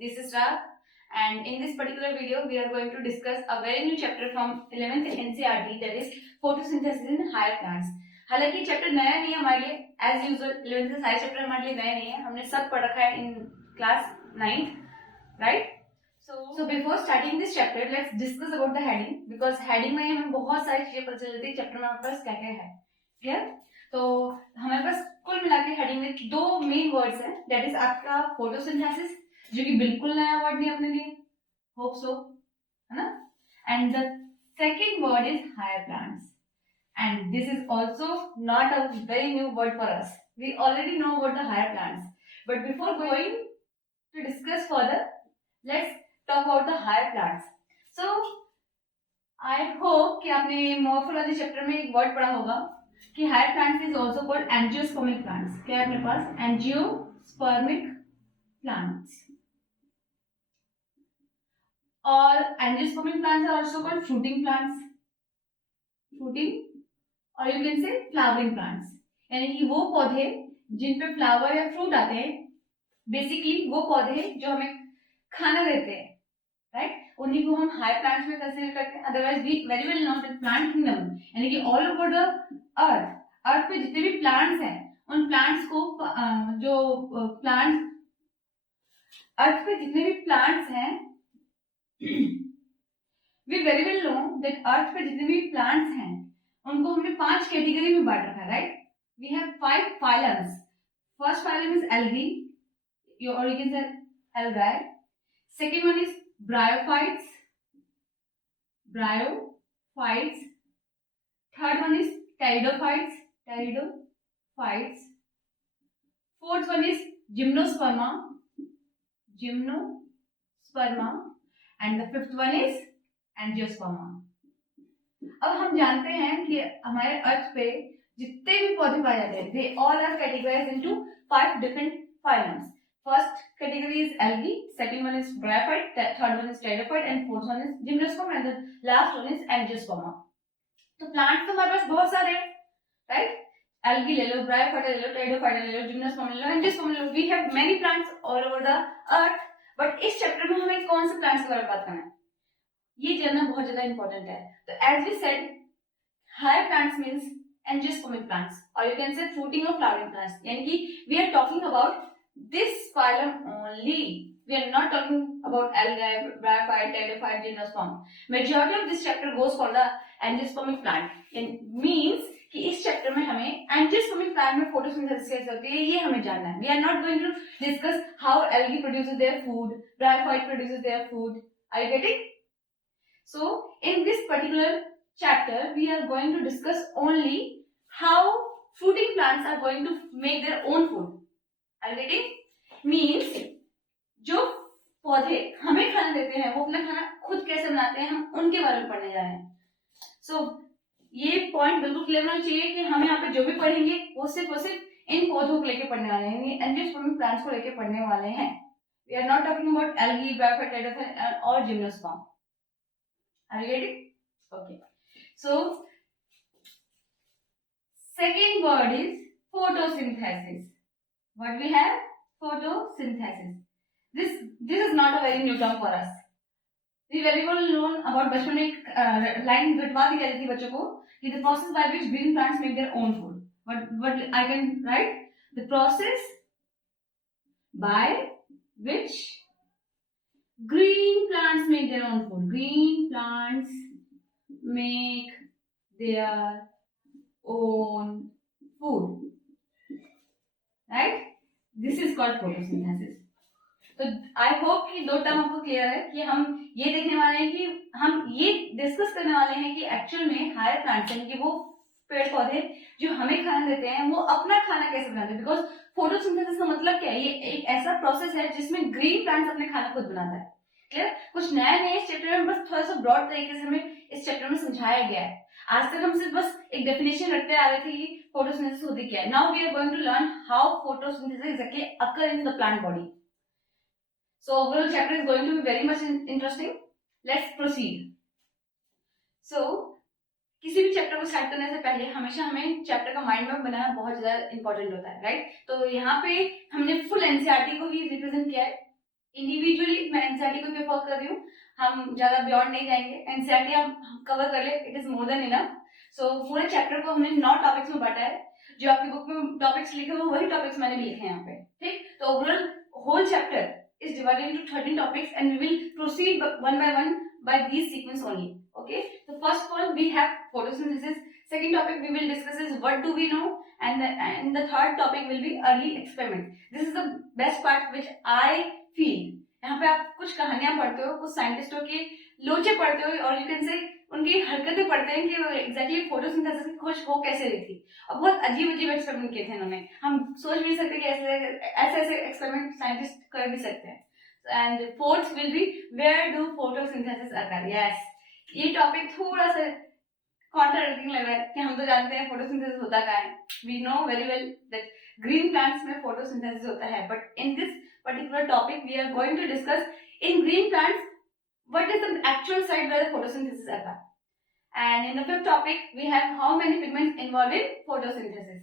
This is Rag, and in this particular video we are going to discuss a very new chapter from 11th NCERT, that is photosynthesis in higher plants. हालांकि chapter नया नहीं है हमारे लिए, as usual 11th के सारे chapter हमारे लिए नए नहीं है, हमने सब पढ़ रखा है in class 9th, right? So before starting this chapter, let's discuss about the heading, because heading में हमें बहुत सारी चीजें पता चल जाती है चैप्टर में हमारे पास क्या क्या है. क्लियर? तो हमारे पास कुल मिला के हेडिंग में दो मेन वर्ड्स हैं, दैट इज आपका फोटोसिंथेसिस, जो कि बिल्कुल नया वर्ड नहीं अपने लिए, होप सो, है ना? And the second word is higher plants, and this is also not a very new word for us. We already know about the higher plants, but before going to discuss further, let's talk about the higher plants. So I hope कि आपने morphology chapter में एक word पढ़ा होगा कि higher plants is also called angiospermic plants. क्या है अपने पास? Angiospermic plants. और angiospermic plants are also called fruiting plants. Fruiting और you can say flowering plants, यानी कि वो पौधे जिन पे फ्लावर या फ्रूट आते हैं, बेसिकली वो पौधे जो हमें खाना देते हैं, राइट? उन्हीं को हम हाई प्लांट्स में कंसीडर करते हैं. Otherwise we very well know that plant kingdom, यानी कि ऑल ओवर द अर्थ पे जितने भी प्लांट्स हैं, उन प्लांट्स को जो प्लांट्स अर्थ पे जितने भी प्लांट्स हैं, we very well know that earth पे जितने भी प्लांट्स हैं उनको हमने 5 कैटेगरी में बांट रखा है, right? We have 5 phylums. First phylum is algae, or you can say algae. Second one is bryophytes. Third one is pteridophytes. Fourth one is gymnosperma, and the fifth one is angiosperma. अब हम जानते हैं कि हमारे अर्थ पे जितने भी पौधे पाए जाते हैं, they all are categorized into 5 different phylums. First category is algae, second one is bryophyte, third one is pteridophyte, and fourth one is gymnosperm, and the last one is angiosperma. तो प्लांट्स तो हमारे पास बहुत सारे हैं, right? algae ले लो, bryophyte ले लो, pteridophyte ले लो, gymnosperm ले लो, angiosperm ले लो. We have many plants all over the earth, but इस चैप्टर में हमें कौन से प्लांट्स के बारे में बात करना है, ये जानना बहुत ज्यादा इंपॉर्टेंट है. तो as we said, higher plants means angiospermic plants, और यू कैन से फ्रूटिंग और फ्लावरिंग प्लांट्स, यानी कि we are talking about this phylum only. We are not talking about algae, bryophyte, pteridophyte, gymnosperm. Majority of this chapter goes for the angiospermic plant. It means कि इस chapter में हमें angiospermic plant में photosynthesis कैसे होती है ये हमें जानना है. We are not going to discuss how algae produces their food, bryophyte produces their food. Are you getting? So in this particular chapter we are going to discuss only how fruiting plants are going to make their own food. Are you getting? Means जो पौधे हमें खाना देते हैं वो अपना खाना खुद कैसे बनाते हैं, हम उनके बारे में पढ़ने जा रहे हैं. So ये पॉइंट बिल्कुल क्लियर होना चाहिए कि हम यहाँ पे जो भी पढ़ेंगे वो सिर्फ और सिर्फ इन पौधों को लेके पढ़ने वाले हैं, एंजियोस्पर्मिक प्लांट्स को लेके पढ़ने वाले हैं. We are not talking about algae, bryophyte, pteridophyte or gymnosperm. Are you getting? Okay. So second word is photosynthesis. What we have? Photosynthesis. This is not a very new term for us. We very well known about, बचपन में एक line रटवा दी जाती थी बच्चों को कि the process by which green plants make their own food. What I can write? The process by which green plants make their own food. Green plants make their own food. Right? This is called photosynthesis. तो आई hope कि दो term आपको clear है कि हम ये देखने वाले हैं कि हम ये डिस्कस करने वाले हैं कि एक्चुअल में हायर प्लांट्स यानी कि वो पेड़ पौधे जो हमें खाना देते हैं वो अपना खाना कैसे बनाते हैं. बिकॉज फोटोसिंथेसिस का मतलब क्या है? ये एक ऐसा प्रोसेस है जिसमें ग्रीन प्लांट्स अपने खाना खुद बनाता है. क्लियर? कुछ नया नहीं इस चैप्टर में, बस थोड़ा सा ब्रॉड तरीके से हमें इस चैप्टर में समझाया गया है. आज तक हम सिर्फ बस एक डेफिनेशन रखते आ रहे थे कि फोटोसिंथेसिस होती क्या है. Now we are going to learn how photosynthesis exactly occur in the plant body. So overall chapter is going to be very much interesting. Let's proceed. So किसी भी चैप्टर को स्टार्ट करने से पहले हमेशा हमें चैप्टर का माइंड मैप बनाना बहुत ज्यादा इंपॉर्टेंट होता है, राइट? तो यहाँ पे हमने फुल एनसीईआरटी को ही रिप्रेजेंट किया है. इंडिविजुअली मैं एनसीईआरटी को प्रेफर कर रही हूँ, हम ज्यादा बियॉन्ड नहीं जाएंगे, एनसीईआरटी हम कवर कर ले, it is more than enough. So पूरे चैप्टर को हमने 9 टॉपिक्स में बांटा है, जो आपकी बुक में टॉपिक्स लिखे हुए वही टॉपिक्स मैंने भी लिखे हैं यहाँ पे, ठीक। तो overall whole chapter is divided into 13 topics and we will proceed one by one by these sequence only. Okay, so first of all we have photosynthesis. Second topic we will discuss is what do we know, and the third topic will be early experiments. This is the best part which I feel. यहाँ पे आप कुछ कहानियां पढ़ते हो, कुछ साइंटिस्टों की लोचे पढ़ते हो, और यू कैन से उनकी हरकतें पढ़ते हैं कि एग्जैक्टली फोटोसिंथेसिस की खोज हो कैसे रही थी, और बहुत अजीब अजीब एक्सपेरिमेंट किए थे इन्होंने। हम सोच भी नहीं सकते कि ऐसे ऐसे एक्सपेरिमेंट साइंटिस्ट कर भी सकते हैं। And fourth will be where do photosynthesis occur. Yes, ये टॉपिक थोड़ा सा कॉन्ट्राडिक्टिंग लग रहा है कि हम तो जानते हैं फोटोसिंथेसिस होता क्या है, we know very well that green plants में फोटोसिंथेसिस होता है, but in this particular topic we are going to discuss in green plants what is the actual site where the photosynthesis occurs. And in the fifth topic we have how many pigments involved in photosynthesis,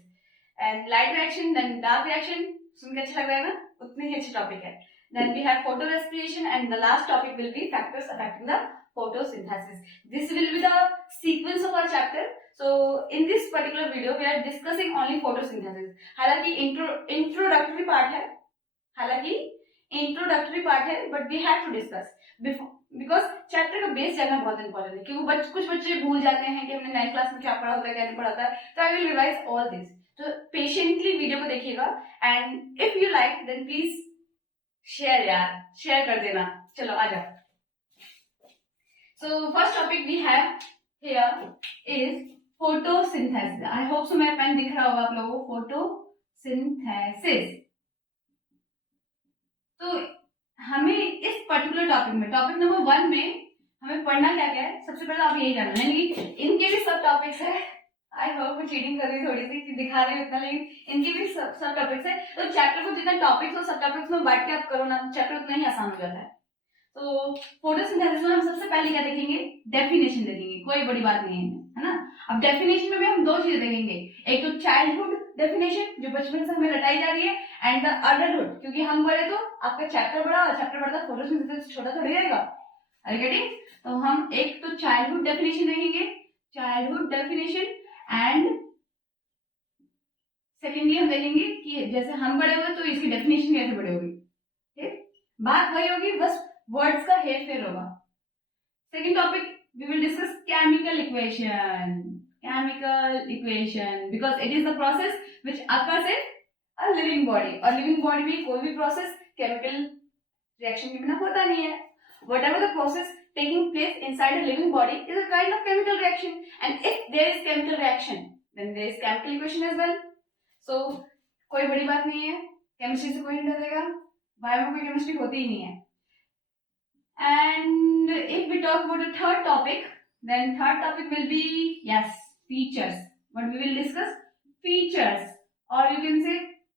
and light reaction then dark reaction, सुन के अच्छा लग रहा है ना, उतनी ही अच्छी topic है। Then we have photorespiration and the last topic will be factors affecting the photosynthesis. This will be the sequence of our chapter. So in this particular video we are discussing only photosynthesis. हालांकि introductory part है, but we have to discuss because chapter का base जानना बहुत important है, क्योंकि कुछ बच्चे भूल जाते हैं कि हमने 9th क्लास में क्या पढ़ा होता है क्या नहीं पढ़ा होता है। तो I will revise all this, तो पेशेंटली वीडियो को देखिएगा, and if you like then please share, यार शेयर कर देना। चलो आ जाओ। So first topic we have here is photosynthesis. I hope so मेरा पेन दिख रहा होगा आप लोगों को। फोटोसिंथेसिस, तो हमें इस पर्टिकुलर टॉपिक में, टॉपिक नंबर 1 में हमें पढ़ना क्या क्या है। सबसे पहले आप यही जानना है, इनके भी सब टॉपिक्स है। आई होप मैं चीटिंग कर रही थोड़ी सी कि दिखा रही हूँ इतना, लेकिन इनके भी सब टॉपिक्स है। तो चैप्टर को जितना टॉपिक्स और सब टॉपिक्स में बांट के आप करो ना, चैप्टर उतना ही आसान हो जाता है। तो फोटोसिंथेसिस में हम सबसे पहले क्या देखेंगे, डेफिनेशन देखेंगे, कोई बड़ी बात नहीं है ना। अब डेफिनेशन में भी हम 2 चीजें देखेंगे, एक तो चाइल्डहुड डेफिनेशन जो बचपन से हमें रटाई जा रही है, एंड द अडल्टहुड, क्योंकि हम बड़े तो आपका चैप्टर बड़ा और चैप्टर बढ़ता फोटोसिंथेसिस छोटा थोड़ी रहेगा। Are you getting? तो हम एक तो चाइल्डहुड डेफिनेशन देखेंगे, चाइल्डहुड डेफिनेशन, एंड सेकेंडली हम देखेंगे कि जैसे हम बड़े हुए तो इसकी डेफिनेशन कैसे बड़े होगी। ठीक, बात वही होगी, बस वर्ड्स का हेर फेर होगा। Second topic we will discuss chemical equation, because it is the process which occurs in a living body, और living body में कोई भी प्रोसेस केमिकल रिएक्शन के बिना होता नहीं है। whatever the process taking place inside a living body is a kind of chemical reaction, and if there is chemical reaction then there is chemical equation as well. so कोई बड़ी बात नहीं है, केमिस्ट्री से कोई नहीं डरेगा, बायो में कोई केमिस्ट्री होती ही नहीं है। and if we talk about the third topic, then third topic will be yes features, but we will discuss features, और यू कैन से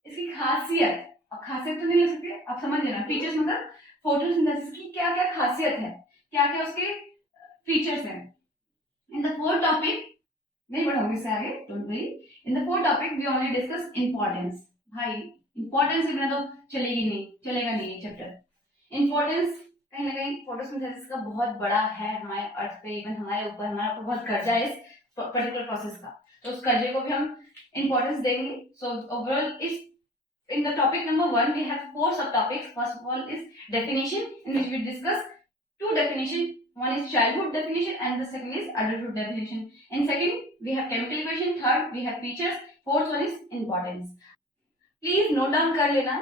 इसकी खासियत। अब खासियत तो नहीं ले सकते, आप समझ लेना। फीचर्स मतलब फोटोसिंथेसिस की क्या क्या खासियत है, क्या क्या उसके फीचर्स हैं। इन द फोर्थ टॉपिक नहीं बढ़ाऊंगी इससे आगे, don't worry. In the fourth topic we only discuss importance. भाई इंपॉर्टेंस के बिना तो चलेगा नहीं ये चैप्टर। इंपॉर्टेंस कहीं ना कहीं फोटोसिंथेसिस का बहुत बड़ा है हमारे अर्थ पे, इवन हमारे ऊपर बहुत कर्जा है इस पर्टिकुलर प्रोसेस का, तो उस कर्जे को भी हम इंपॉर्टेंस देंगे। सो ओवरऑल इस in the topic number 1 we have 4 subtopics. First of all is definition, in which we discuss 2 definition. One is childhood definition and the second is adulthood definition. In second we have chemical equation, third we have features, fourth one is importance. Please note down कर लेना।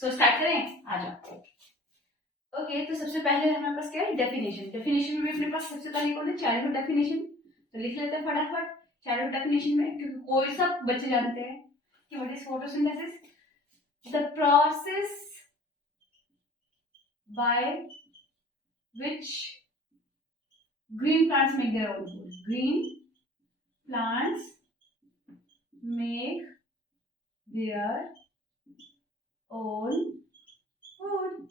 So start करें, आ जाओ। Okay, तो सबसे पहले हमारे पास क्या है, डेफिनेशन। डेफिनेशन में अपने पास सबसे पहले कौन है, चाइल्डहुड डेफिनेशन। तो लिख लेते हैं फटाफट चाइल्डहुड डेफिनेशन में, क्योंकि कोई सब बच्चे जानते हैं कि what is photosynthesis, the process by which green plants make their own food. Green plants make their own food,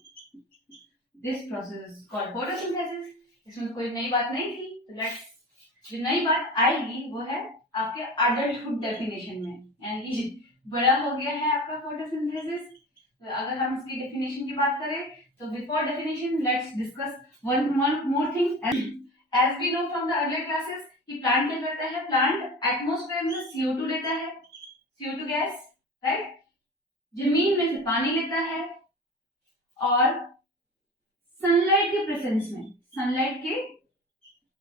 this process is called photosynthesis. इसमें कोई नई बात नहीं थी, तो लेट्स, जो नई बात आएगी वो है आपके अडल्टहुड डेफिनेशन में, यानी बड़ा हो गया है आपका फोटोसिंथेसिस। तो अगर हम इसकी डेफिनेशन की बात करें तो before definition let's discuss one more thing. As we know from the earlier classes कि प्लांट क्या करता है, प्लांट एटमॉस्फेयर में CO2 लेता है, CO2 गैस, राइट, जमीन में से पानी लेता है और सनलाइट के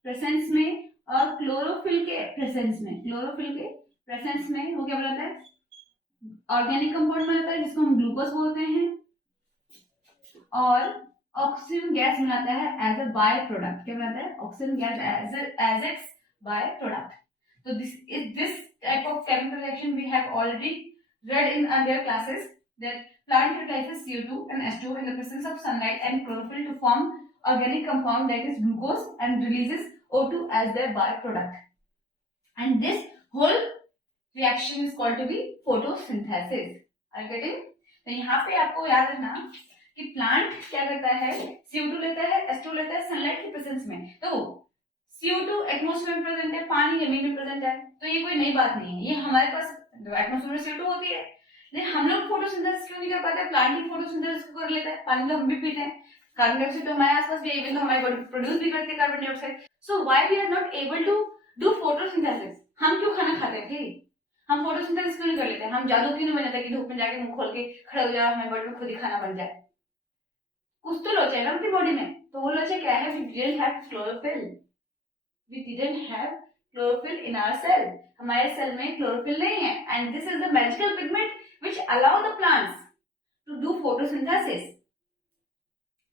प्रेजेंस में और क्लोरोफिल के प्रेजेंस में वो क्या बनाता है, ऑर्गेनिक कंपाउंड बनाता है जिसको हम ग्लूकोज बोलते हैं, और ऑक्सीजन गैस बनाता है एज अ बाय प्रोडक्ट. क्या बनाता है, oxygen gas as it's by product. तो this type of chemical reaction we have already read in earlier classes that plant utilizes CO2 and H2O in the presence of sunlight and chlorophyll to form organic compound that is glucose and releases O2 as their byproduct. And this whole reaction is called to be photosynthesis. Are you getting? तो यहाँ पे आपको याद रखना कि plant क्या करता है, CO2 लेता है, H2O लेता है सनलाइट के प्रेजेंस में. तो CO2 एटमॉस्फेयर में प्रेजेंट है, पानी जमीन में प्रेजेंट है, तो ये कोई नई बात नहीं है, ये हमारे पास एटमॉस्फेयर में CO2 होती है. लेकिन हम लोग फोटोसिंथेसिस क्यों नहीं कर पाते, प्लांट ही फोटोसिंथेसिस कर लेता है. पानी तो हम भी पीते हैं, कार्बन डाइऑक्साइड तो हमारे आसपास भी है, इवन तो हमारी बॉडी प्रोड्यूस भी करती है carbon dioxide. So why we are not able to do photosynthesis. हम क्यों खाना खाते हैं, ठीक, हम फोटोसिंथेसिस क्यों नहीं कर लेते, हम जादू क्यों नहीं बनाते कि धूप में जाके मुंह खोल के खड़े हो जाए, हमारी बॉडी में खुद ही खाना बन जाए. कुछ तो लोचा है ना अपनी बॉडी में. तो वो लोचा क्या है, we didn't have chlorophyll in our cell. हमारे सेल में क्लोरोफिल नहीं है. And this is the magical pigment which allow the plants to do photosynthesis.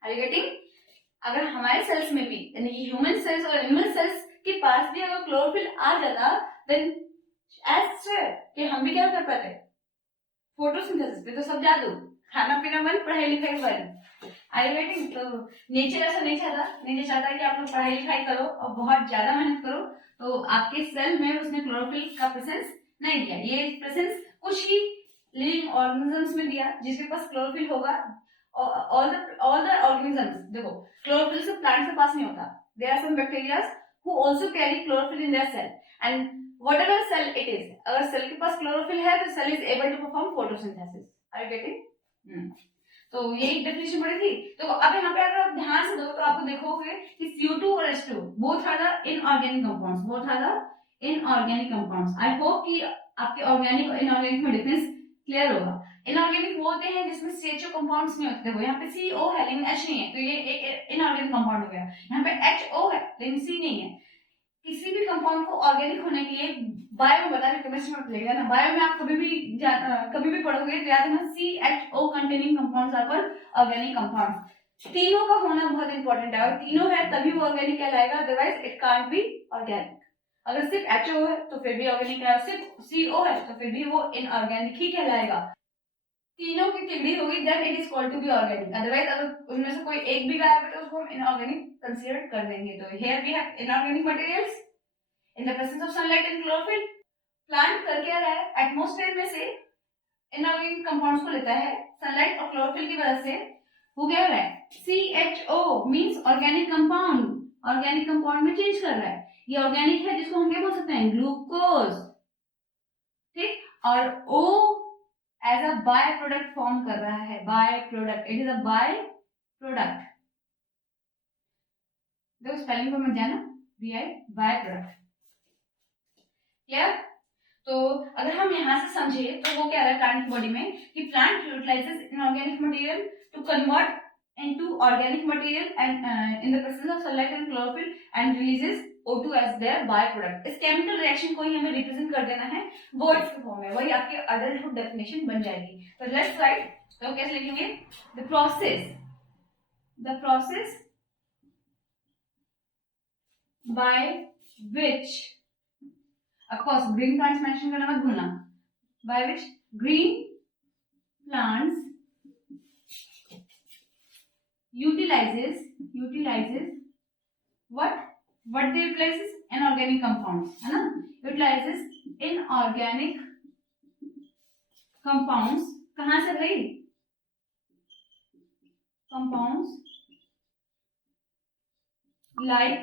Are you getting? अगर हमारे सेल्स में भी यानी कि ह्यूमन सेल्स और एनिमल सेल्स के पास भी अगर क्लोरोफिल आ जाता then as sure कि हम भी क्या कर पाते, फोटोसिंथेसिस पे तो सब जादू, खाना पीना बंद, पढ़ाई लिखाई बंद. Are you getting? तो नेचर ऐसा नहीं चाहता. नेचर चाहता है कि आप लोग पढ़ाई लिखाई करो और बहुत ज्यादा मेहनत करो. तो आपके सेल में उसने क्लोरोफिल का प्रेजेंस नहीं दिया. ये प्रेजेंस कुछ ही लिविंग ऑर्गेनिजम्स में दिया जिसके पास क्लोरोफिल होगा. ऑल द ऑर्गेनिजम्स, देखो क्लोरोफिल से प्लांट के पास नहीं होता. There are some bacterias who also carry chlorophyll in their cell and whatever cell it is, अगर सेल के पास क्लोरोफिल है तो cell is able to perform photosynthesis. Are you getting? तो ये एक डेफिनेशन पड़ी थी. तो अब यहाँ पे अगर आप ध्यान से दो तो आपको देखोगे कि CO2 और H2 both are the inorganic compounds. I hope कि आपके ऑर्गेनिक और इनऑर्गेनिक में डिफरेंस क्लियर होगा. इनऑर्गेनिक वो होते हैं जिसमें CHO कंपाउंड्स नहीं होते. देखो यहाँ पे CO है लेकिन H नहीं है, तो ये एक इनऑर्गेनिक कंपाउंड हो गया. यहाँ पे HO है लेकिन C नहीं है. किसी भी कंपाउंड को ऑर्गेनिक होने के लिए बायो में बता रहे, केमिस्ट्री में पढ़ेगा ना, बायो में आप कभी भी पढ़ोगे तो याद रखना CHO containing compounds are called organic compounds. तीनों का होना बहुत इंपॉर्टेंट है. अगर तीनों है तभी वो ऑर्गेनिक कहलाएगा, otherwise it can't be organic. अगर सिर्फ HO है तो फिर भी ऑर्गेनिक है, सिर्फ CO है तो फिर भी वो इनऑर्गेनिक ही कहलाएगा. तीनों की किडनी होगी then it is called to be organic. Otherwise अगर उनमें से कोई एक भी गायब है तो उसको हम इनऑर्गेनिक कंसीडर कर देंगे. तो here we have inorganic materials in the presence of sunlight and chlorophyll. Plant कर क्या रहा है, एटमॉस्फेयर में से इनऑर्गेनिक कंपाउंड्स को लेता है, सनलाइट और क्लोरोफिल की वजह से वो क्या हो रहा है, CHO मींस ऑर्गेनिक कंपाउंड में चेंज कर रहा है. ये ऑर्गेनिक है जिसको हम क्या बोल सकते हैं, ग्लूकोज, ठीक. और O as a by product फॉर्म कर रहा है, by product, it is a by product. देखो स्पेलिंग पे मत जाना, बाय प्रोडक्ट. क्लियर? तो अगर हम यहाँ से समझे तो वो क्या है प्लांट बॉडी में कि plant utilizes inorganic material to convert into organic material and in the presence of sunlight and chlorophyll and releases O2 as their byproduct. इस केमिकल रिएक्शन को ही हमें रिप्रेजेंट कर देना है वर्ड्स के फॉर्म में, वही आपकी अडल्टहुड डेफिनेशन बन जाएगी. तो लेट्स राइट. तो कैसे लिखेंगे, the process by which, of course green plants mention करना मत भूलना, bye which green plants utilizes what they utilizes inorganic compounds, है ना. utilizes inorganic compounds. कहां से भाई, compounds like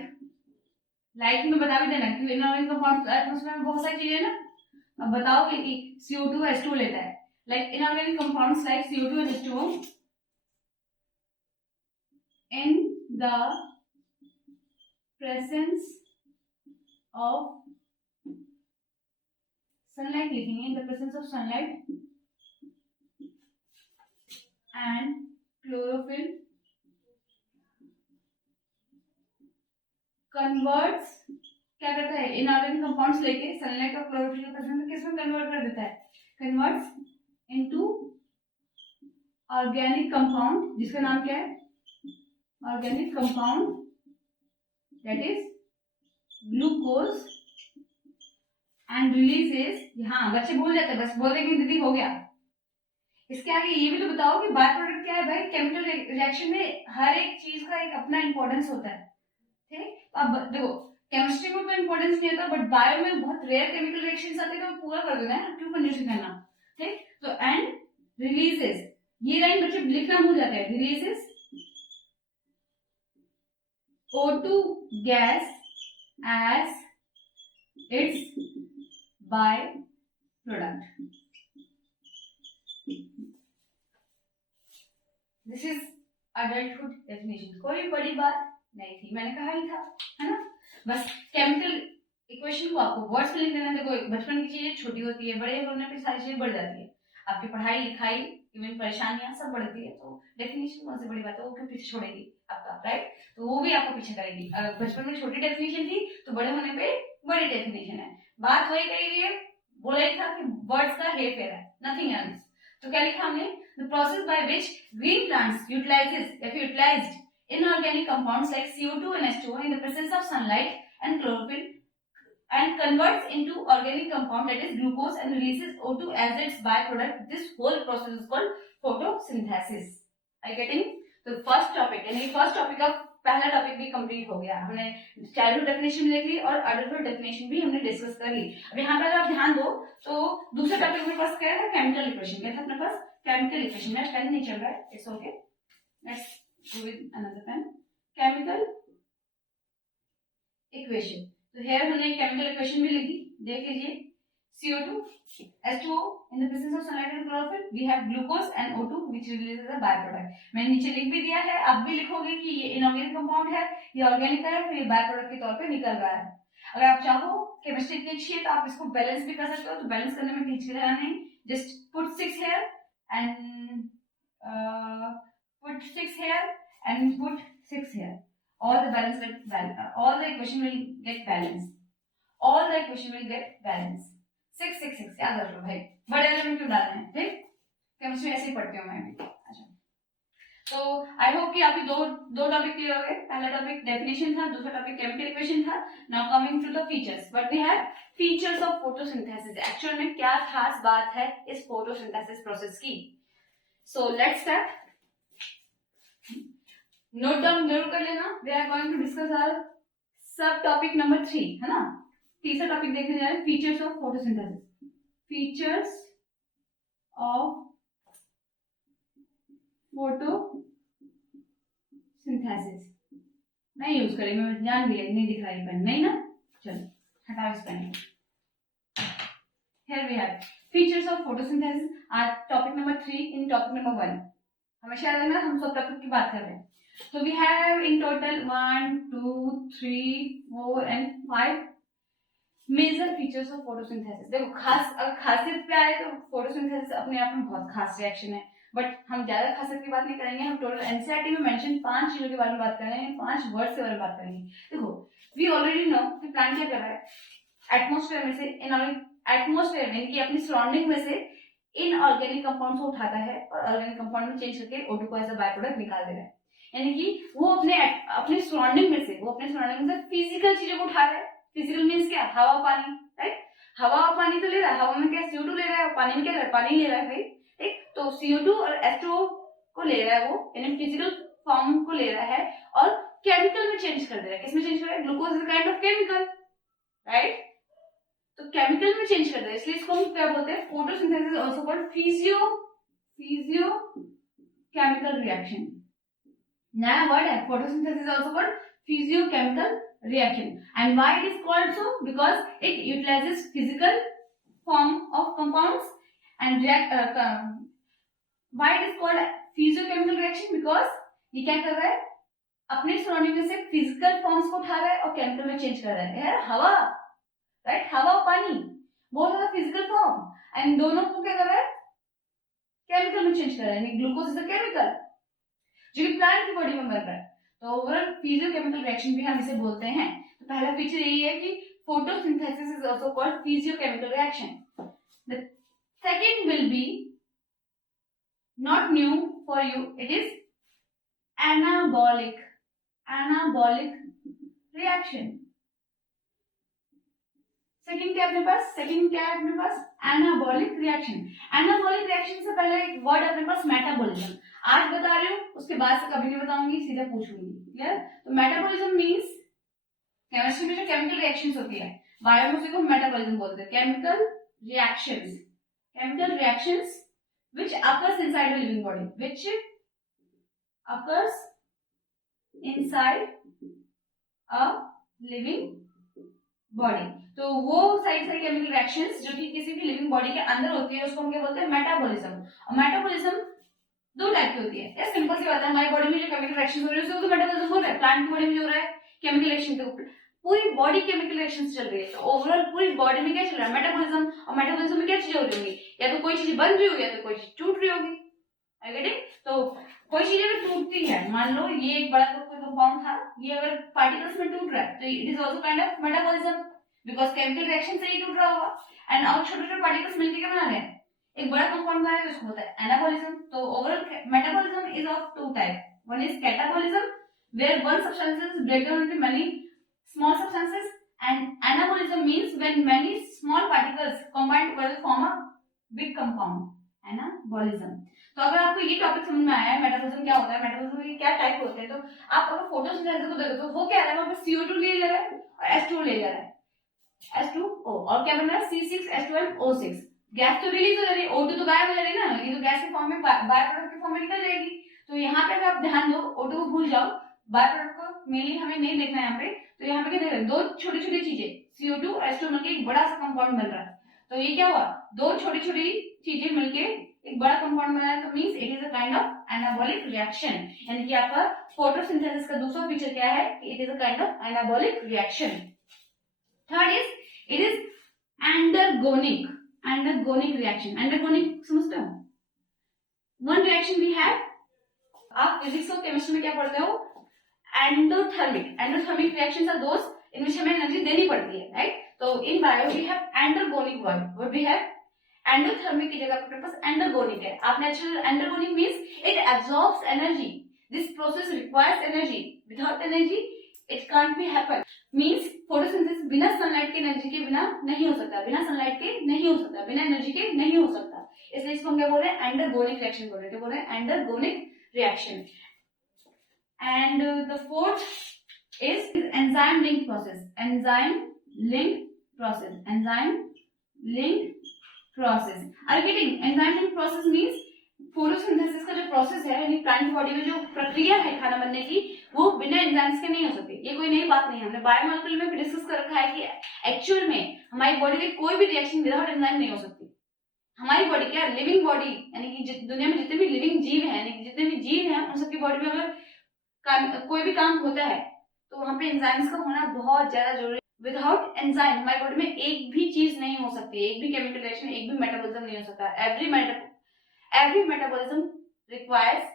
में बता भी देना क्योंकि inorganic compounds एटमॉस्फेयर में बहुत सारी चीजें ना. अब बताओगे कि CO2 H2 लेता है, like inorganic compounds like CO2 and H2O in the presence of sunlight, लिखेंगे in the presence of sunlight and chlorophyll converts, क्या करता है इनऑर्गेनिक कंपाउंड्स लेके सनलाइट और क्लोरोफिल के प्रेजेंस में किसमें कन्वर्ट कर देता है, कन्वर्ट्स इनटू ऑर्गेनिक कंपाउंड जिसका नाम क्या है, organic compound that is glucose and releases, हाँ बच्चे भूल जाते हैं, बस बोल देंगे दीदी हो गया। इसके आगे ये भी तो बताओ कि बाय प्रोडक्ट क्या है भाई, केमिकल रिएक्शन में हर एक चीज का एक अपना इंपॉर्टेंस होता है, ठीक। अब देखो केमिस्ट्री में तो इंपॉर्टेंस नहीं होता, बट बायो में बहुत रेयर केमिकल रिएक्शंस आते हैं तो पूरा कर देना है, क्यों कंफ्यूजन करना, ठीक। तो एंड रिलीजेस, ये लाइन बच्चे लिखना भूल जाते हैं, releases O2 gas as it's by product. This is adulthood definition, कोई बड़ी बात नहीं थी, मैंने कहा ही था, है ना। बस केमिकल इक्वेशन को आपको वर्ड्स में लिख देना। देखो बचपन की चीजें छोटी होती है, बड़े होने पे सारी चीजें बढ़ जाती है, आपकी पढ़ाई लिखाई इवन परेशानियां सब बढ़ती है, तो डेफिनेशन कौन सी बड़ी बात है, वो क्यों पीछे छोड़ेगी आपका, राइट। तो वो भी आपको पीछे करेगी, अगर बचपन में छोटी डेफिनेशन थी तो बड़े होने पे बड़ी डेफिनेशन है, बात वही कही गई है, बोला ही था कि वर्ड्स का हेर फेर है, नथिंग एल्स। तो क्या लिखा हमने, the process by which green plants utilized inorganic compounds like CO2 and H2O in the presence of sunlight and chlorophyll and converts into organic compound that is glucose and releases O2 as its byproduct. This whole process is called photosynthesis. Are you getting? तो first topic यानी first topic का पहला topic भी complete हो गया, हमने childhood definition देख ली और अडल्टहुड डेफिनेशन भी हमने डिस्कस कर ली। अब यहाँ पर अगर आप ध्यान दो तो दूसरा टॉपिक मेरे पास क्या है, केमिकल इक्वेशन। क्या था अपने पास, केमिकल इक्वेशन। मेरा पेन नहीं चल रहा है, it's okay, let's do with another pen. Chemical equation, तो हेयर हमने केमिकल इक्वेशन भी लिखी, देख लीजिए। CO2, H2O in the presence of sunlight and chlorophyll we have glucose and O2 which releases a byproduct। मैंने नीचे लिख भी दिया है, आप भी लिखोगे कि ये इनऑर्गेनिक कंपाउंड है, ये ऑर्गेनिक है, फिर ये बायप्रोडक्ट के तौर पे निकल रहा है। अगर आप चाहो केमिस्ट्री इतनी अच्छी है तो आप इसको बैलेंस भी कर सकते हो, तो बैलेंस करने में हिचकिचाना नहीं, just put 6 here and put 6 here and put 6 here, all the balance will all the equation will get balanced, all the equation will get balanced। 6 6 6 याद रख लो भाई, बड़े वाले में क्यों डालना है, ठीक। केमिस्ट्री ऐसे ही पढ़ती हूँ मैं भी। अच्छा, तो आई होप कि आपकी दो टॉपिक क्लियर हो गए। पहला टॉपिक डेफिनेशन था, दूसरा टॉपिक केमिकल इक्वेशन था। Now coming to the features, what we have, features of photosynthesis. Actual में क्या खास बात है इस फोटोसिंथेसिस प्रोसेस की। So let's start, note down जरूर कर लेना। We are going to discuss our sub topic number 3, है ना। तीसरा टॉपिक देखने जा रहे हैं, features of photosynthesis. Features of photosynthesis नहीं यूज करेंगे, मैं जान भी नहीं दिख रहा है पेन, नहीं ना, चलो हटाओ इस pen. Here we have features of photosynthesis are topic number 3 in topic number 1। हमेशा याद रखना हम सब टॉपिक की बात कर रहे हैं। तो we have in total 1 2 3 4 and 5 major features of photosynthesis. देखो खासियत पे आए तो फोटोसिंथेसिस अपने आप में बहुत खास रिएक्शन है, बट हम ज्यादा खासियत की बात नहीं करेंगे, हम टोटल एनसीईआरटी में मेंशन 5 चीजों के बारे में बात करेंगे, 5 वर्ड्स के बारे में बात करेंगे। देखो वी ऑलरेडी नो कि प्लांट क्या कर रहा है, एटमॉस्फेयर में से एटमॉस्फेयर में कि अपनी सराउंडिंग में से इनऑर्गेनिक कंपाउंड्स को उठाता है और ऑर्गेनिक कंपाउंड में चेंज करके O2 को एज अ बाय प्रोडक्ट निकाल दे रहा है। यानी कि वो अपने सराउंडिंग में से फिजिकल चीजों को उठा रहा है। फिजिकल मीन्स क्या, हवा पानी, राइट। हवा और पानी तो ले रहा है, हवा में क्या CO2 ले रहा है, पानी में क्या ले रहा है, पानी ले रहा है भाई, ठीक। तो CO2 और H2O को ले रहा है वो, यानी फिजिकल फॉर्म को ले रहा है और केमिकल में चेंज कर दे रहा है। किसमें चेंज कर रहा है, glucose is kind of chemical, right. तो केमिकल में चेंज कर दे रहा है, इसलिए इसको हम क्या बोलते हैं, photosynthesis also called physio chemical reaction. नया वर्ड है, photosynthesis also called physiochemical reaction। and why it is called so, because it utilizes physical form of compounds and and react why it is called physiochemical reaction, because ये क्या कर रहा है, अपने surrounding में से फिजिकल फॉर्म्स को उठा रहा है और केमिकल में चेंज कर रहा है. यार हवा, राइट, हवा और पानी बहुत ज्यादा फिजिकल फॉर्म, एंड दोनों को क्या कर रहा है, केमिकल में चेंज कर रहा है. यानी ग्लूकोज इज अ केमिकल जो कि प्लांट की बॉडी में बन रहा है. तो ओवरऑल फिजियोकेमिकल रिएक्शन भी हम इसे बोलते हैं. तो पहला फीचर यही है कि photosynthesis is also called physiochemical reaction. The second will be not new for you, it is anabolic reaction. सेकंड क्या है अपने पास, एनाबॉलिक रिएक्शन. एनाबॉलिक रिएक्शन से पहले एक वर्ड अपने पास मेटाबॉलिज्म. आज बता रही हूँ, उसके बाद से कभी नहीं बताऊंगी, सीधा पूछूंगी. क्लियर? तो मेटाबॉलिज्म मींस केमिस्ट्री में जो केमिकल रिएक्शंस होती है, बायो में उसी को मेटाबॉलिज्म बोलते हैं. Chemical reactions which occurs inside a living body, which occurs inside a living body. तो वो सारी केमिकल रिएक्शंस जो कि किसी भी लिविंग बॉडी के अंदर होती है उसको हम क्या बोलते हैं, मेटाबॉलिज्म. और मेटाबॉलिज्म दो टाइप की होती है. ये सिंपल सी बात है, हमारी बॉडी में जो केमिकल रिएक्शंस हो रही है उसको तो मेटाबॉलिज्म बोल रहे हैं. प्लांट की बॉडी में जो हो रहा है केमिकल रिएक्शन, तो पूरी बॉडी केमिकल रिएक्शंस चल रही है. तो ओवरऑल पूरी बॉडी में क्या चल रहा है, मेटाबॉलिज्म. और मेटाबॉलिज्म में क्या चीजें हो रही होंगी, या तो कोई चीज बन रही होगी या तो कोई चीज टूट रही होगी. तो कोई चीज अगर टूटती है, मान लो ये एक बड़ा कोई कंपाउंड था, ये अगर पार्टिकल्स में टूट रहा है तो it is also kind of metabolism, because chemical reaction से ही टूट रहा होगा. एंड और छोटे छोटे पार्टिकल्स मिलकर क्या बना रहे हैं, एक बड़ा कंपाउंड बना रहे हैं, उसको होता है एनाबॉलिज्म. तो overall metabolism is of two type. One is catabolism where one substance is break down into many small substances, and anabolism means when many small particles combine together to form a big compound. Anabolism. तो अगर आपको ये topic समझ में आया है, metabolism क्या होता है, मेटाबॉलिज्म के क्या टाइप होते हैं, तो आप अगर फोटोसिंथेसिस को देखो तो वो क्या है, वहां पे CO2 ले जा रहा है और H2O ले जा रहा है, H2O, और क्या बन रहा है, C6H12O6. गैस तो रिलीज हो जा रही है, O2 तो गायब हो जा रही है ना, ये तो गैस के फॉर्म में बाय प्रोडक्ट के फॉर्म में निकल जाएगी. तो यहाँ पे अगर आप ध्यान दो, O2 को भूल जाओ, बाय प्रोडक्ट को मेनली हमें नहीं देखना है यहाँ पे. तो यहाँ पे क्या देख रहे हैं, दो छोटी छोटी चीजें CO2 और H2O मिलकर एक बड़ा सा कंपाउंड बन रहा है. तो ये क्या हुआ, दो छोटी छोटी चीजें मिलके एक बड़ा कंपाउंड बना है. तो means it is a kind of anabolic reaction. यानी कि आपका फोटोसिंथेसिस का दूसरा फीचर क्या है, it is a kind of anabolic reaction. Third is it is endergonic reaction. Endergonic समझते हो, वन रिएक्शन वी हैव, आप फिजिक्स और केमिस्ट्री में क्या पढ़ते हो, endothermic reactions are those in which हमें एनर्जी देनी पड़ती है, राइट. तो in bio we have endergonic word, we have endothermic की जगह अपने पास एंडरगोनिक है. आप natural endergonic means it absorbs energy. This process requires energy. Without energy it can't be happen. Means photosynthesis बिना सनलाइट के एनर्जी के बिना नहीं हो सकता, बिना सनलाइट के नहीं हो सकता, बिना एनर्जी के नहीं हो सकता. इसलिए इसको हम क्या बोल रहे हैं, एंडरगोनिक रिएक्शन बोल रहे हैं. क्या बोल रहे हैं, endergonic reaction. And the fourth is enzyme linked process. Enzyme linked process. Are you getting? Enzyme linked process means photosynthesis का जो प्रोसेस है, यानी प्लांट बॉडी में जो प्रक्रिया है खाना बनने की, वो बिना एंजाइम्स के नहीं हो सकती. ये कोई नई बात नहीं है, हमने बायोमोलिक्यूल में भी डिस्कस कर रखा है कि एक्चुअल में हमारी बॉडी में कोई भी रिएक्शन विदाउट एंजाइम नहीं हो सकती. हमारी बॉडी क्या, लिविंग बॉडी, यानी कि दुनिया में जितने भी लिविंग जीव हैं, यानी कि जितने भी जीव हैं, उन सबकी बॉडी में अगर कोई भी काम होता है तो वहां पे एंजाइम्स का होना बहुत ज्यादा जरूरी है. विदाउट एंजाइम हमारी बॉडी में एक भी चीज नहीं हो सकती, एक भी केमिकल रिएक्शन, एक भी मेटाबॉलिज्म नहीं हो सकता. Every metabolism requires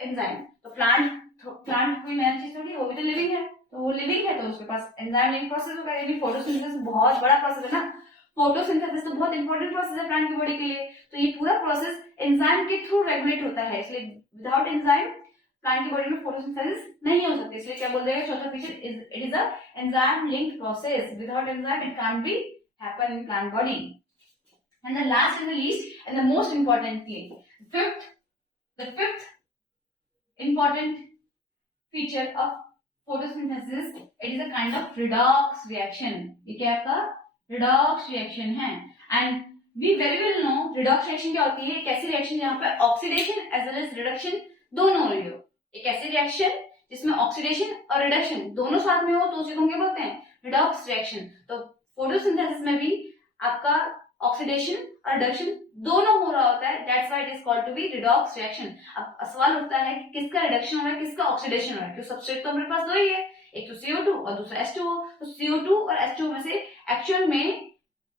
enzyme. तो प्लांट कोई नया चीज थोड़ी, वो भी तो लिविंग है. तो वो लिविंग है तो उसके पास एंजाइम लिंक प्रोसेस होगा. यानी फोटोसिंथेसिस बहुत बड़ा प्रोसेस है ना. फोटोसिंथेसिस तो बहुत इंपॉर्टेंट प्रोसेस है प्लांट की बॉडी के लिए. तो ये पूरा प्रोसेस एंजाइम के थ्रू रेगुलेट होता है. इसलिए विदाउट एंजाइम प्लांट की बॉडी में फोटोसिंथेसिस नहीं हो सकती. इसलिए क्या बोल रहे हैं, चौथा feature it is a enzyme linked process. Without enzyme it can't be happen in plant body. And the last and the least and the most importantly the fifth important feature of photosynthesis, it is a kind of redox reaction. ये क्या आपका redox reaction है. and we very well know redox reaction क्या होती है. एक ऐसी reaction जहाँ पे oxidation as well as reduction दोनों हो रही हो. एक ऐसी रिएक्शन जिसमें ऑक्सीडेशन और रिडक्शन दोनों साथ में हो तो उसे हम क्या बोलते हैं, रिडॉक्स रिएक्शन. तो फोटोसिंथेसिस में भी आपका ऑक्सीडेशन और रिडक्शन दोनों हो रहा होता है, that's why it is called to be redox reaction. अब सवाल उठता है कि किसका रिडक्शन हो रहा है, किसका ऑक्सीडेशन हो रहा है, क्योंकि सबस्ट्रेट तो हमारे पास दो ही है, एक तो CO2 और दूसरा H2O। तो CO2 और H2O में से एक्चुअल में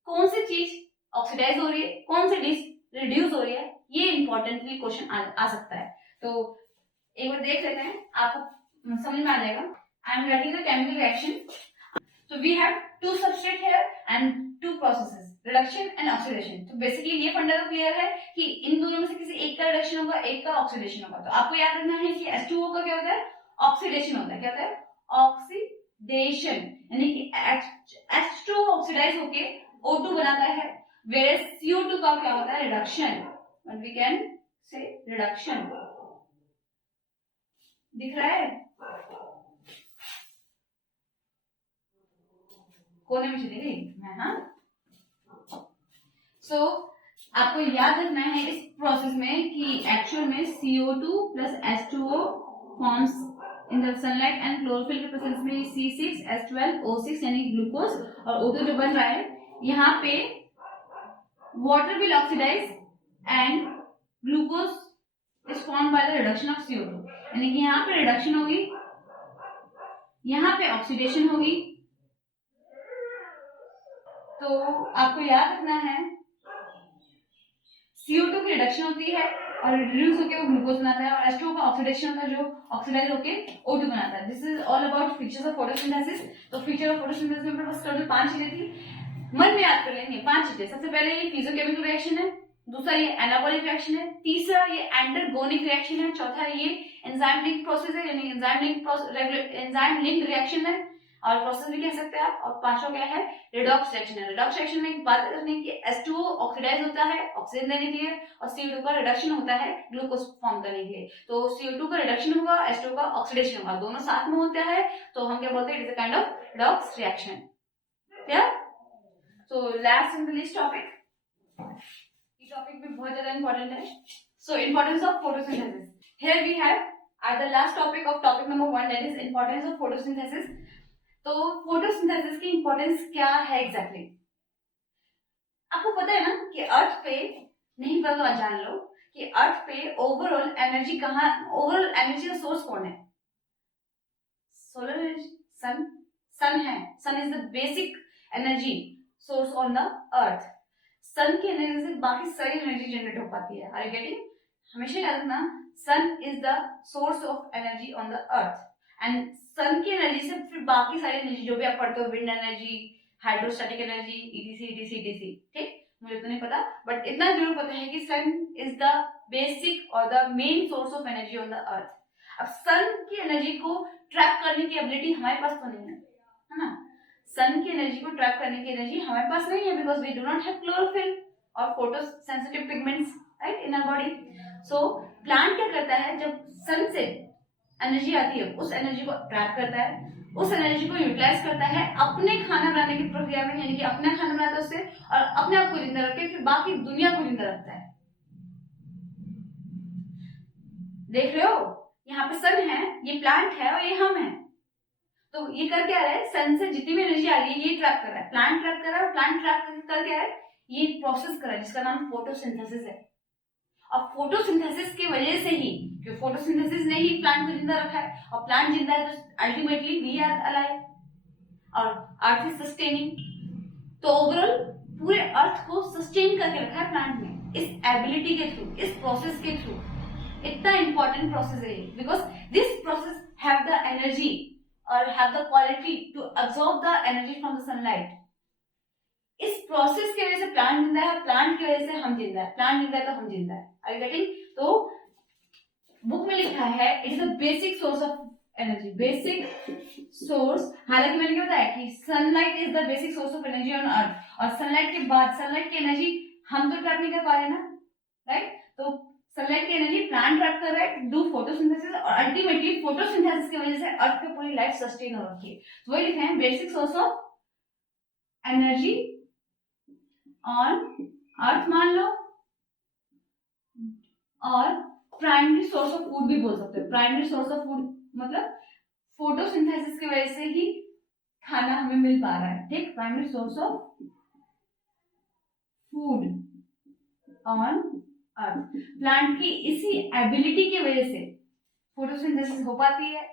कौन सी चीज ऑक्सीडाइज हो रही है, कौन सी चीज रिड्यूस हो रही है, ये इंपॉर्टेंटली क्वेश्चन आ सकता है। तो एक बार देख लेते हैं, आपको समझ में आ जाएगा। I am writing the chemical reaction. So we have two substrate here and two processes, reduction and oxidation। तो बेसिकली ये फंडा तो क्लियर है कि इन दोनों में से किसी एक का रिडक्शन होगा, एक का ऑक्सीडेशन होगा। तो आपको याद रखना है कि H2O का क्या होता है, ऑक्सीडेशन होता है। क्या होता है, ऑक्सीडेशन, यानी कि H2O ऑक्सीडाइज होके O2 बनाता है, whereas CO2 का क्या होता है, reduction, and we can say reduction। दिख रहा है, कोने में चली गई मैं, हाँ। सो आपको याद रखना है इस प्रोसेस में कि एक्चुअल में CO2 plus H2O forms in the sunlight and chlorophyll के प्रेजेंस में C6H12O6 यानी ग्लूकोज, और O2 जो बन रहा है, यहाँ पे water will oxidize and glucose is form by the reduction of CO2, यानी कि यहाँ पे रिडक्शन होगी, यहाँ पे ऑक्सीडेशन होगी। तो आपको याद रखना है CO2 की रिडक्शन होती है और रिड्यूस होकर वो ग्लूकोज बनाता है, और H2O का ऑक्सीडेशन होता है जो ऑक्सीडाइज होकर O2 बनाता है। This is all about features of photosynthesis. तो फीचर ऑफ फोटोसिंथेसिस में बस टोटल 5 चीजें थी, मन में याद कर लेंगे 5 चीजें। सबसे पहले ये फिजियोकेमिकल रिएक्शन है, दूसरा ये एनाबॉलिक रिएक्शन है, तीसरा ये एंडरगोनिक रिएक्शन है, चौथा ये एंजाइम लिंक प्रोसेस है, यानी एंजाइम लिंक रिएक्शन है और प्रोसेस भी कह सकते हैं आप, और पांचवा क्या है, रिडॉक्स रिएक्शन है। रिडॉक्स रिएक्शन में एक बात करनी है कि H2O ऑक्सीडाइज होता है ऑक्सीजन देने के लिए, और CO2 का रिडक्शन होता है ग्लूकोज फॉर्म करने के लिए। तो CO2 का रिडक्शन होगा, H2O का ऑक्सीडेशन होगा, दोनों साथ में होता है, तो हम क्या बोलते हैं, it is a kind of redox reaction. Clear? So last in the list topic, ये टॉपिक भी बहुत ज्यादा इंपॉर्टेंट है। So importance of photosynthesis, here we have at the last topic of topic number 1, that is importance of photosynthesis. तो photosynthesis की importance क्या है exactly? आपको पता है ना कि अर्थ पे, नहीं पता तो आज जान लो कि अर्थ पे ओवरऑल एनर्जी कहाँ, ओवरऑल एनर्जी का सोर्स कौन है? सोलर एनर्जी, सन है। Sun is the basic energy source on the earth. Sun की एनर्जी से बाकी सारी एनर्जी जनरेट हो पाती है। Are you getting? हमेशा याद रखना, sun is the source of energy on the earth, and sun की एनर्जी से फिर बाकी सारी एनर्जी जो भी आप पढ़ते हो, wind energy, hydrostatic energy, etc। ठीक, मुझे तो नहीं पता, बट इतना जरूर पता है कि सन इज द बेसिक और the main source of energy on the अर्थ। अब सन की एनर्जी को ट्रैक करने की एबिलिटी हमारे पास तो नहीं है ना? सन की एनर्जी को ट्रैक करने की एनर्जी हमारे पास नहीं है, because we do not have chlorophyll और photo sensitive pigments right in our body. So plant क्या करता है, जब सन से एनर्जी आती है उस एनर्जी को ट्रैप करता है, उस एनर्जी को यूटिलाइज करता है अपने खाना बनाने की प्रक्रिया में, यानी कि अपना खाना बनाता है उससे, और अपने आप को जिंदा रख के फिर बाकी दुनिया को जिंदा रखता है। देख रहे हो, यहाँ पे सन है, ये प्लांट है और ये हम है। तो ये कर क्या रहा है, सन से जितनी भी एनर्जी आ रही है ये ट्रैप कर रहा है, प्लांट ट्रैप कर रहा है, और प्लांट ट्रैप कर क्या है, ये प्रोसेस कर रहा है जिसका नाम फोटोसिंथेसिस है। और फोटोसिंथेसिस की वजह से ही, क्योंकि फोटोसिंथेसिस ने ही प्लांट को जिंदा रखा है, और प्लांट जिंदा है तो अल्टीमेटली वी आर अलाइव और अर्थ इज सस्टेनिंग। तो ओवरऑल पूरे अर्थ को सस्टेन करके रखा है प्लांट ने, इस एबिलिटी के थ्रू, इस प्रोसेस के थ्रू। इतना इंपॉर्टेंट प्रोसेस है because this process have the energy और have the quality to absorb the energy from the sunlight. इस प्रोसेस की वजह से प्लांट जिंदा है, प्लांट की वजह से हम जिंदा है, प्लांट जिंदा है तो हम जिंदा है। Are you getting? तो बुक में लिखा है it is a basic source of energy, basic source. हालांकि मैंने क्या बताया कि sunlight is the basic source of energy on earth, और सनलाइट के बाद सनलाइट की एनर्जी हम तो ट्रैप नहीं कर पा रहे ना, राइट? तो सनलाइट की एनर्जी प्लांट ट्रैप कर रहा है टू डू फोटोसिंथेसिस, और अल्टीमेटली फोटोसिंथेसिस की वजह से अर्थ की पूरी लाइफ सस्टेन हो रखी है। तो वही लिखे हैं basic source of energy on अर्थ मान लो, और प्राइमरी सोर्स ऑफ फूड भी बोल सकते हो। प्राइमरी सोर्स ऑफ फूड मतलब फोटोसिंथेसिस की वजह से ही खाना हमें मिल पा रहा है, ठीक? Primary source of food on earth. Plant की इसी एबिलिटी की वजह से फोटोसिंथेसिस हो पाती है।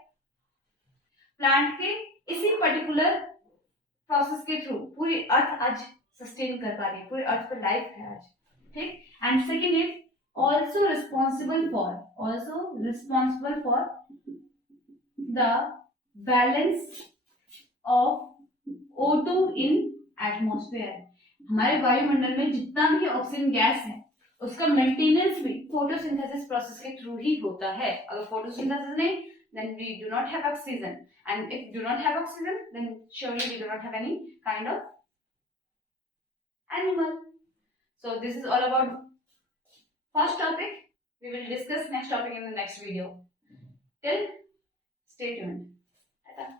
प्लांट के इसी पर्टिकुलर प्रोसेस के थ्रू पूरी अर्थ आज सस्टेन कर पा रही है, पूरी अर्थ पर लाइफ है आज, ठीक। And second is also responsible for the balance of O2 in atmosphere. हमारे वायुमंडल में जितना भी ऑक्सीजन गैस है उसका मेंटेनेंस भी फोटोसिंथेसिस प्रोसेस के थ्रू ही होता है। अगर फोटोसिंथेसिस नहीं, then we do not have oxygen, and if do not have oxygen, then surely we do not have any kind of animal. So this is all about first topic. We will discuss next topic in the next video. Till stay tuned. Bye.